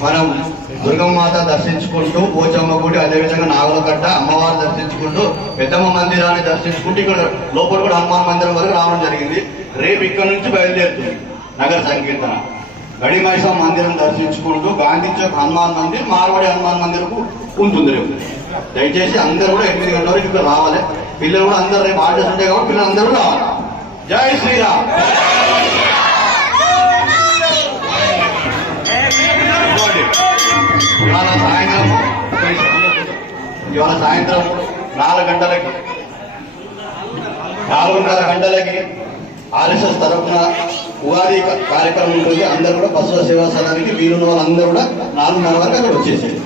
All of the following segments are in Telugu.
మనం దుర్గమాత దర్శించుకుంటూ పోచమ్మ గుడి అదేవిధంగా నాగులగడ్డ అమ్మవారు దర్శించుకుంటూ పెద్దమ్మ మందిరాన్ని దర్శించుకుంటూ ఇక్కడ లోపల కూడా హనుమాన్ మందిరం వరకు రావడం జరిగింది. రేపు ఇక్కడ నుంచి బయలుదేరుతుంది నగర సంకీర్తన. గడిమైసా మందిరం దర్శించుకుంటూ గాంధీ చౌక్ హనుమాన్ మందిర్ మార్వాడి హనుమాన్ మందిరకు ఉంటుంది రేపు. దయచేసి అందరూ కూడా ఎనిమిది గంటల వరకు ఇక్కడ రావాలి. పిల్లలు కూడా అందరూ రేపు ఆర్డర్స్ ఉంటాయి కాబట్టి పిల్లలు అందరూ రావాలి. జై శ్రీరామ్. ఇవాళ సాయంత్రం నాలుగు గంటలకి నాలుగున్నర గంటలకి ఆర్ఎస్ఎస్ తరఫున ఉగాది కార్యక్రమం ఉంటుంది. అందరూ కూడా బస్సుల సేవా సదానికి వీలున్న వాళ్ళందరూ కూడా నాలుగున్నర వరకు అక్కడ వచ్చేసేది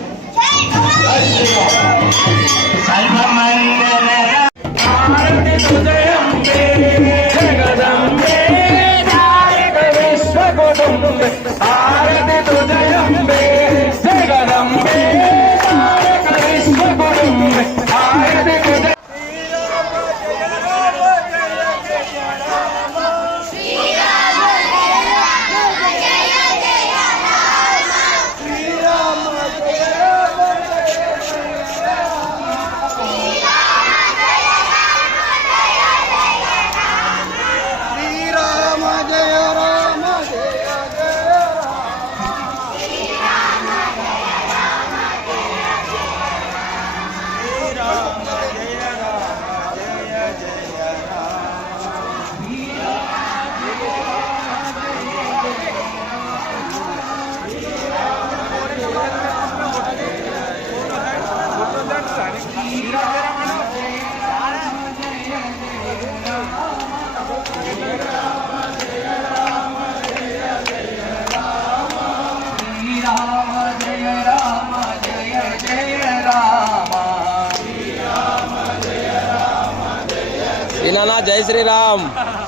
इनाना जय श्री राम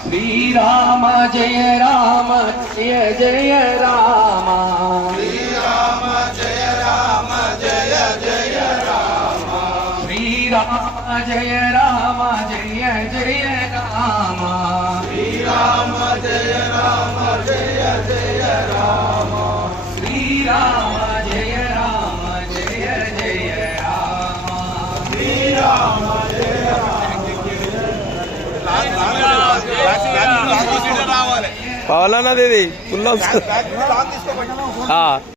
श्री राम जय राम जय जय राम। श्री राम, जय राम, जय जय राम। श्री राम, जय राम, जय जय राम। श्री राम, जय राम, जय जय राम। श्री राम పవన్ అన్నది ఇది ఫుల్